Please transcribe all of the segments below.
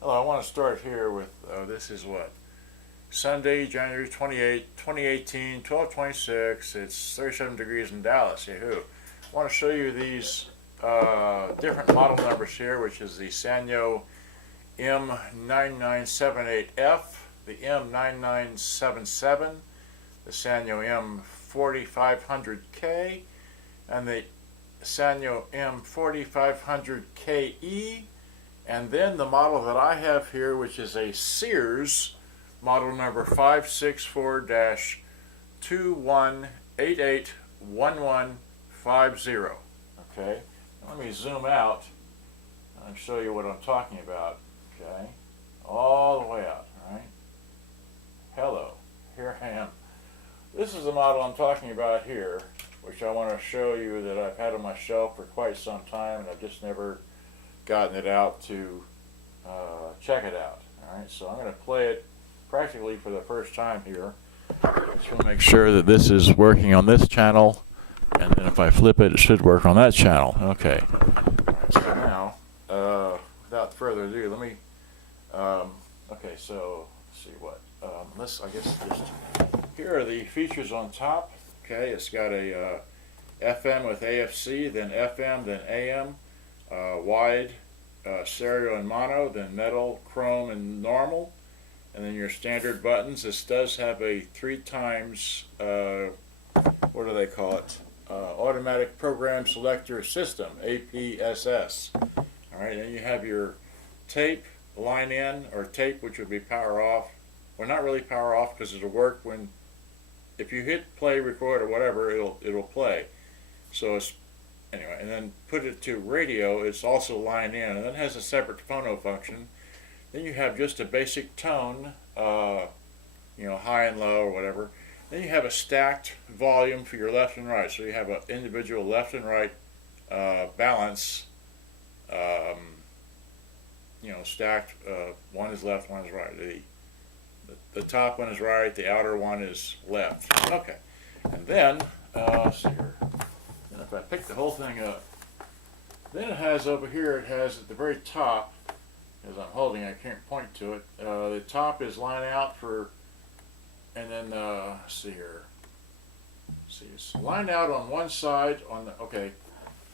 Hello, I want to start here with, this is what? Sunday, January 28, 2018, 12:26. It's 37 degrees in Dallas. Yahoo! I want to show you these different model numbers here, which is the Sanyo M9978F, the M9977, the Sanyo M4500K, and the Sanyo M4500KE, and then the model that I have here, which is a Sears model number 564-21881150. Okay, let me zoom out and show you what I'm talking about. Okay, all the way out. All right. Hello, here I am. This is the model I'm talking about here, which I want to show you that I've had on my shelf for quite some time, and I've just never gotten it out to check it out. Alright, so I'm going to play it practically for the first time here. Just want to make sure that this is working on this channel, and then if I flip it, it should work on that channel. Okay. Alright, so now, without further ado, let me, okay, so let's see what, I guess just, here are the features on top. Okay, it's got a FM with AFC, then FM, then AM, wide, stereo and mono, then metal, chrome, and normal, and then your standard buttons. This does have a 3 times, what do they call it? Automatic Program Selector System, APSS. All right, then you have your tape, line in, or tape, which would be power off. Well, not really power off, because it'll work when, if you hit play, record, or whatever, it'll play. So it's, anyway, and then put it to radio. It's also line in, and then it has a separate phono function. Then you have just a basic tone, you know, high and low or whatever. Then you have a stacked volume for your left and right. So you have an individual left and right balance. You know, stacked. One is left, one is right. The top one is right. The outer one is left. Okay, and then let's see here. And if I pick the whole thing up, then it has over here, it has at the very top, as I'm holding, I can't point to it, the top is line out for, and then, let's see here, see, it's line out on one side, on the, okay,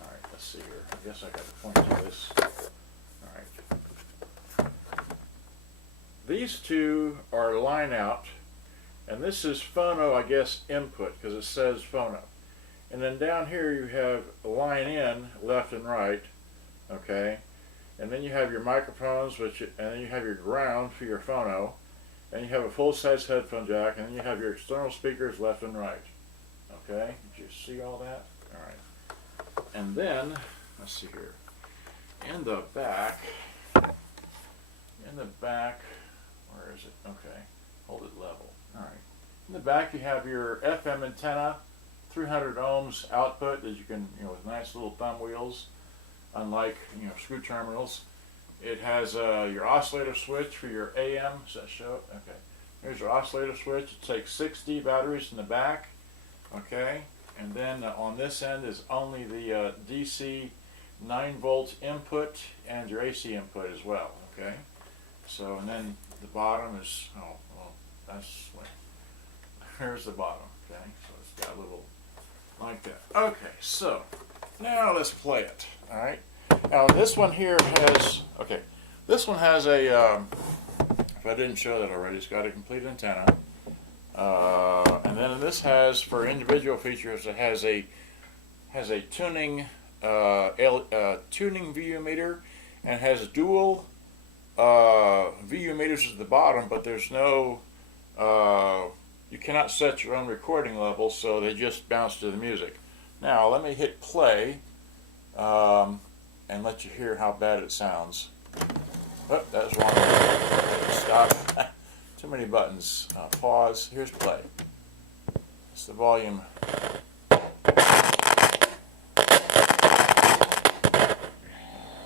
alright, let's see here, I guess I got to point to this, alright. These two are line out, and this is phono, I guess, input, because it says phono. And then down here you have line in, left and right, okay? And then you have your microphones, and then you have your ground for your phono, and you have a full-size headphone jack, and then you have your external speakers left and right, okay? Did you see all that? All right. And then, let's see here, in the back, where is it? Okay, hold it level. All right. In the back you have your FM antenna, 300 ohms output that you can, you know, with nice little thumb wheels, unlike, you know, screw terminals. It has your oscillator switch for your AM. Does that show? Okay. Here's your oscillator switch. It takes 60 batteries in the back. Okay. And then on this end is only the DC 9-volt input and your AC input as well. Okay. So, and then the bottom is, oh, well, that's, here's the bottom. Okay. So it's got a little, like that. Okay, so now let's play it. All right. Now this one here has, okay, this one has a, if I didn't show that already, it's got a complete antenna. And then this has, for individual features, it has a tuning tuning VU meter, and has dual VU meters at the bottom, but there's no, you cannot set your own recording level, so they just bounce to the music. Now let me hit play and let you hear how bad it sounds. Oh, that was wrong. Stop. Too many buttons. Pause. Here's play. It's the volume.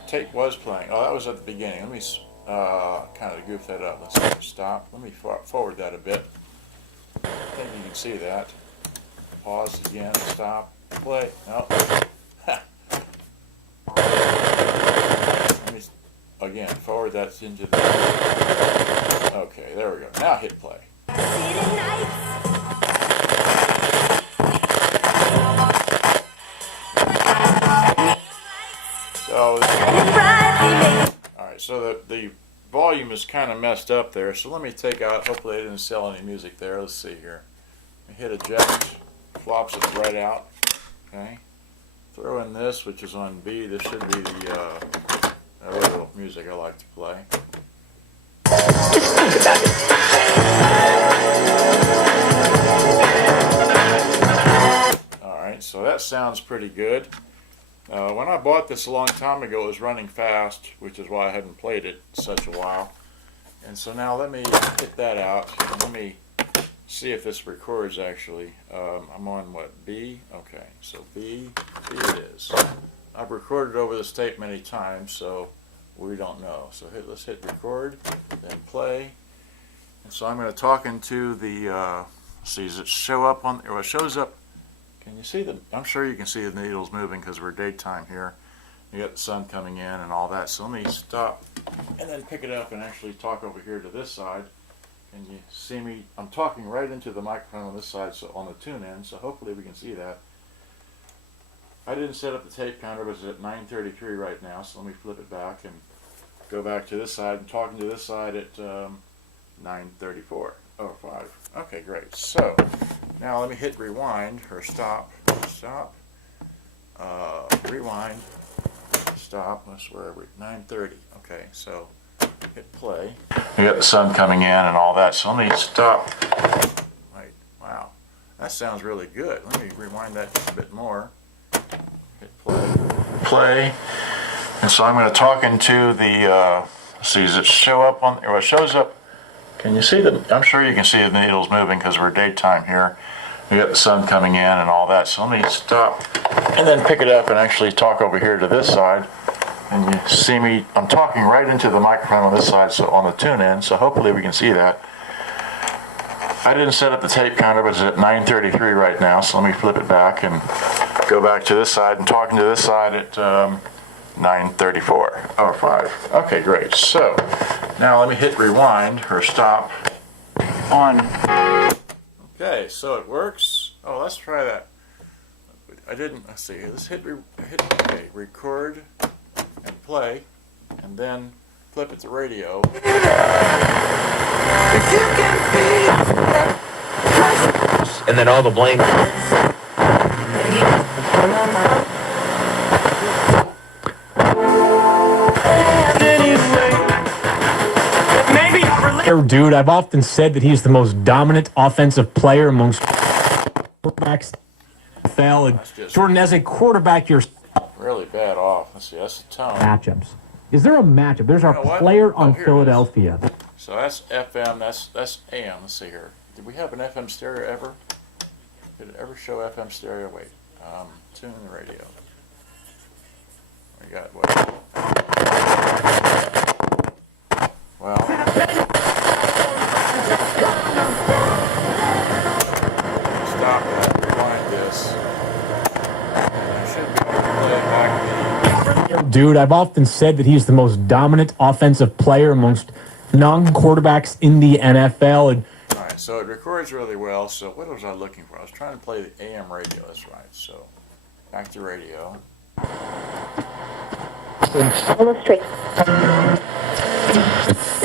Tape was playing. Oh, that was at the beginning. Let me kind of goof that up. Let's stop. Let me forward that a bit. I think you can see that. Pause again. Stop. Play. No. again, forward that into the... Okay, there we go. Now hit play. So, alright, so the volume is kind of messed up there, so let me take out, hopefully I didn't sell any music there. Let's see here. Hit eject, flops it right out. Okay. Throw in this, which is on B. This should be the little music I like to play. Just think about it. Alright, so that sounds pretty good. When I bought this a long time ago, it was running fast, which is why I hadn't played it in such a while. And so now let me get that out. And let me see if this records actually. I'm on what, B? Okay, so B it is. I've recorded over this tape many times, so we don't know. So let's hit record, then play. And so I'm going to talk into the, see, does it show up on, or it shows up. Can you see them? I'm sure you can see the needles moving because we're daytime here. You got the sun coming in and all that. So let me stop and then pick it up and actually talk over here to this side. And you see me, I'm talking right into the microphone on this side, so on the tune in, so hopefully we can see that. I didn't set up the tape counter, but it's at 9:33 right now, so let me flip it back and go back to this side. I'm talking to this side at 9:34. Oh, 5. Okay, great. So now let me hit rewind or stop. Stop. Rewind. Stop. That's where we 9:30. Okay, so hit play. You got the sun coming in and all that. So let me stop. Wait. Wow. That sounds really good. Let me rewind that just a bit more. Hit play. Play. And so I'm going to talk into the. See, does it show up on? Or it shows up. Can you see them? I'm sure you can see the needles moving because we're daytime here. We got the sun coming in and all that. So let me stop and then pick it up and actually talk over here to this side. And you see me, I'm talking right into the microphone on this side, so on the tune in, so hopefully we can see that. I didn't set up the tape counter, but it's at 9:33 right now, so let me flip it back and go back to this side and talking to this side at 9:34. Oh, 5. Okay, great. So now let me hit rewind or stop on. Okay, so it works. Oh, let's try that. I didn't, let's see, let's hit okay, record and play, and then flip it to radio. And then all the blame. Dude, I've often said that he's the most dominant offensive player amongst quarterbacks. And Jordan, as a quarterback, you're really bad off. Let's see, that's the tone. Matchups. Is there a matchup? There's our player on Philadelphia. So that's FM, that's AM. Let's see here. Did we have an FM stereo ever? Did it ever show FM stereo? Wait, tune in the radio. We got what? Well, stop that. Rewind this. I should be able to play back the. Dude, I've often said that he's the most dominant offensive player amongst non-quarterbacks in the NFL. And all right, so it records really well. So what was I looking for? I was trying to play the AM radio. That's right. So back to radio. Illustrate.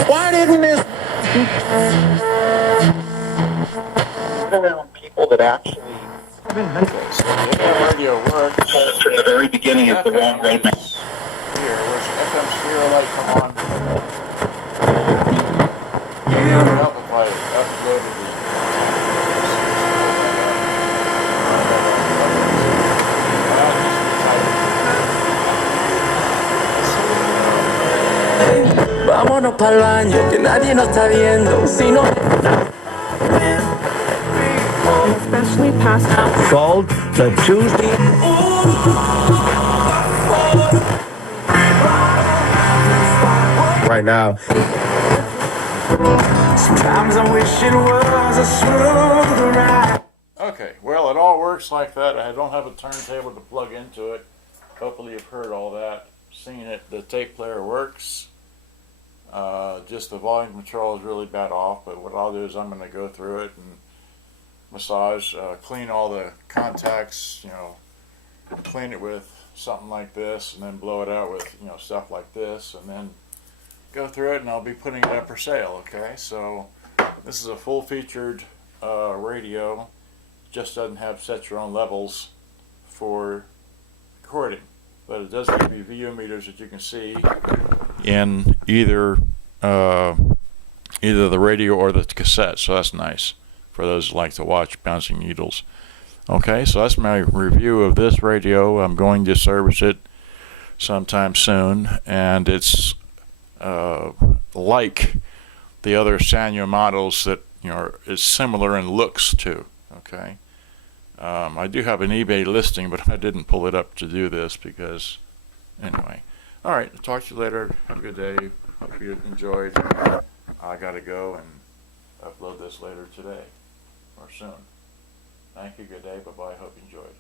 Why didn't this? Around people that actually. Okay, so the AM radio works. From the very beginning of the wrong roadmap. Here, where's the FM stereo light come on? It would help if I uploaded the. Vámonos pa'l baño, que nadie nos está viendo. Si no. Especially past out. Called the Tuesday. Right now. Sometimes I wish it was a smooth ride. Okay, well, it all works like that. I don't have a turntable to plug into it. Hopefully you've heard all that, seen it. The tape player works. Just the volume control is really bad off, but what I'll do is I'm going to go through it and massage, clean all the contacts, you know, clean it with something like this, and then blow it out with, you know, stuff like this, and then go through it, and I'll be putting it up for sale. Okay, so this is a full-featured radio. Just doesn't have set your own levels for recording, but it does give you VU meters that you can see in either the radio or the cassette, so that's nice for those who like to watch bouncing needles. Okay, so that's my review of this radio. I'm going to service it sometime soon, and it's like the other Sanyo models that, you know, is similar in looks to. Okay, I do have an eBay listing, but I didn't pull it up to do this because, anyway. All right, I'll talk to you later. Have a good day. Hope you enjoyed. I gotta go and upload this later today or soon. Thank you. Good day. Bye bye. Hope you enjoyed.